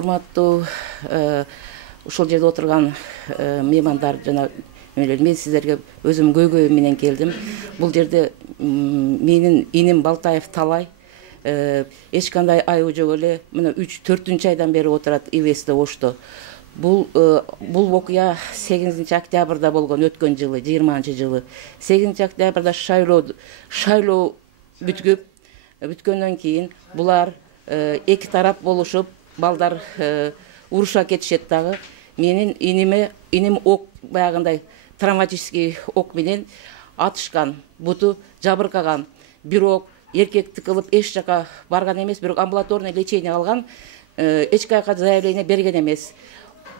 Урматтуу ушул жерде отурган меймандар жана мен сиздерге өзүм көйгөйүм менен келдим. Бул жерде менин иним Балтаев Талай эч кандай айыбы жок эле мына 3-4 айдан бери отурат ИВС'де Ошто. Бул окуя 8 октябрда болгон, өткөн жылы, 20-жылы. 8 октябрда шайлоо бүткөндөн кийин булар эки тарап болушуп, балдар уруша кетишет дагы. Менин иним ок баягындай травматический ок менен атышкан, буту жабыркаган. Бирок эркекти кылып эч жака барган эмес, бирок амбулаторный лечение алган, эч каяка заявление берген эмес.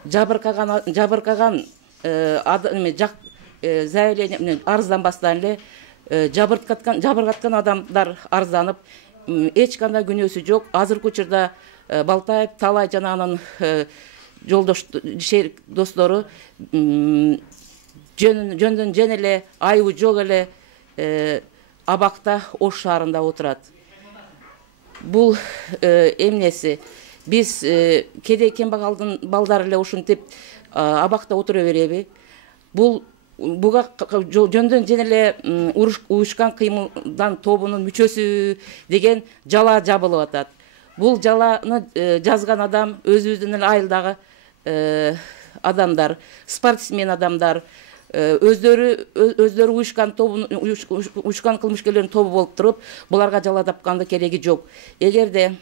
Жабыркаган заявление менен арызданбастан эле жабыркаткан адамдар арызданып, эч кандай күнөөсү жок. Азыркы учурда Балтаев Талай жана анын жолдош достору жөндөн жөн эле, айыбы жок эле абакта Ош шаарында отурат. Бул эмнеси? Биз кедей кембагалдын балдары эле ушинтип абакта отура береби? Буга жөндөн жөн эле уюшкан кыймылдан тобунун мүчөсү деген жала жабылып атат. Бул жаланы жазган адам өзүбүздүн эле айылдагы адамдар, спортсмен адамдар, өздөрү уюшкан кылмышкерлердин тобу болуп туруп, буларга жала тапканды кереги жок. Эгерде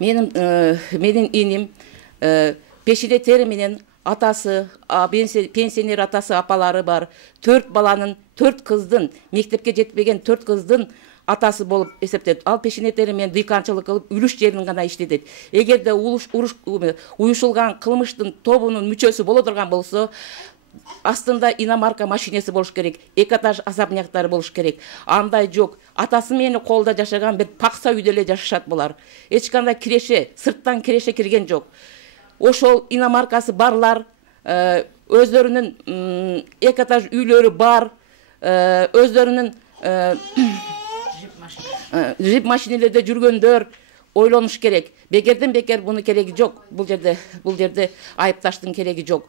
менин иним пешине тери менен атасы, пенсионер атасы, апалары бар, 4 баланын, 4 кыздын, мектепке жетпеген 4 кыздын атасы болуп эсептет. Ал пешине тери менен дыйканчылык кылып, үлүш жерин гана иштетет. Эгерде уюшулган кылмыштын тобунун мүчөсү боло турган болсо, астында иномарка машинеси болуш керек, 2 этаж особняктары болуш керек. Андай жок. Атасы менен колдо жашаган бир пакса үйдө эле жашашат булар. Эч кандай киреше, сырттан киреше кирген жок. Ошол иномаркасы барлар, өздөрүнүн 2 этаж үйлөрү бар, өздөрүнүн жип машинелерде жүргөндөр ойлонуш керек. Бекерден бекер буну кереги жок. Бул жерде айыпташтын кереги жок.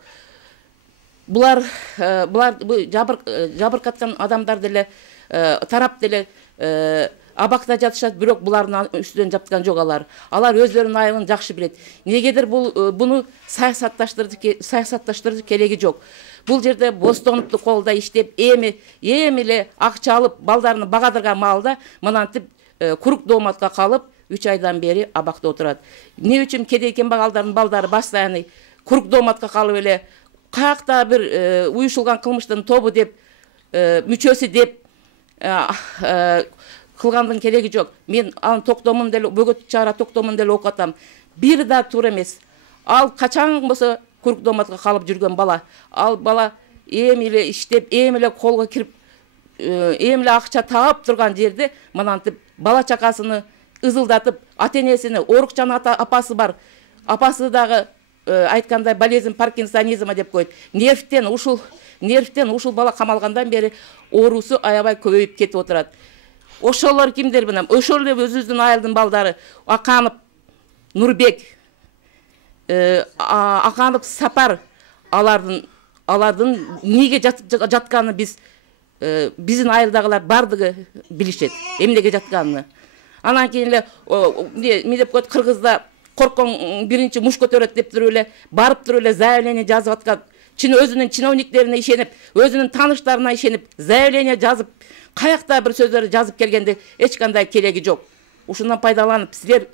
Булар жабыркаткан адамдар деле, тарап деле абакта жатышат, бирок булардын үстүнөн жапкан жок алар. Алар өздөрүнүн айыбын жакшы билет. Негедир буну саясатташтырды кереги жок. Бул жерде Бостонупту колдо иштеп, эми эле акча алып, балдарын багадырган маалда мынантип курук дооматка калып, 3 айдан бери абакта отурат. Эмне үчүн кедей кембагалдардын балдары постоянный курук дооматка калып эле, каякта бир уюшулган кылмыштын тобу деп, мүчөсү деп кылгандын кереги жок. Мен анын токтомун деле, бөгөт чара токтомун деле окуп атам. Бир да туура эмес. Ал качан болсо курук дооматка калып жүргөн бала. Ал бала эми эле иштеп, эми эле колго кирип, эми эле акча таап турган жерде мынантип бала чакасыны ызылдатып, ата-энесини, орукчан апасы бар. Апасы дагы айткандай болезнь паркинсонизма деп коет. Нервтен ушул бала камалгандан бери оорусу аябай көбөйүп кетип отурат. Ошолор кимдер менен? Ошол эле өзүбүздүн айылдын балдары. Аканов Нурбек, Аканов Сапар, алардын эмнеге жатканын биздин айылдагылар бардыгы билишет. Эмнеге жатканын. Анан кийин эле эмне деп коет, Кыргызда коркон биринчи муш көтөрөт деп туруп эле барып туруп эле заявление жазып аткан. Өзүнүн чиновниктерине ишенип, өзүнүн тааныштарына ишенип, заявление жазып, каякта бир сөздөрдү жазып келгенде эч кандай кереги жок. Ушундан пайдаланып силер,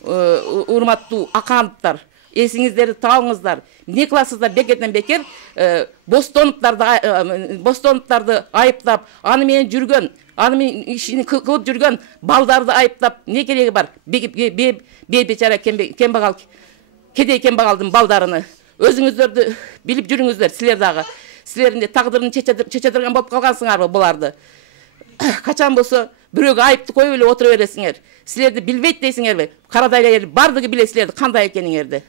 урматтуу Акановтар, эсиңиздерди тааңыздар. Эмне кыласыздар? Бекерден бекер Бостонуптарды айыптап, аны менен жүргөн, аны менен ишин кылып жүргөн балдарды айыптап, не кереги бар? Бейбечара кембагал, кедей кембагалдын балдарыны өзүңүздөрдү билип жүрүңүздөр, силер дагы. Силердин тагдырын чечедирген болуп калгансыңарбы буларды? Качан болсо бирөөгө айыпты коюп эле отура бересиңер. Силерди билбейт дейсиңерби? Карадай эл бардыгы билет силерди кандай экениңерди.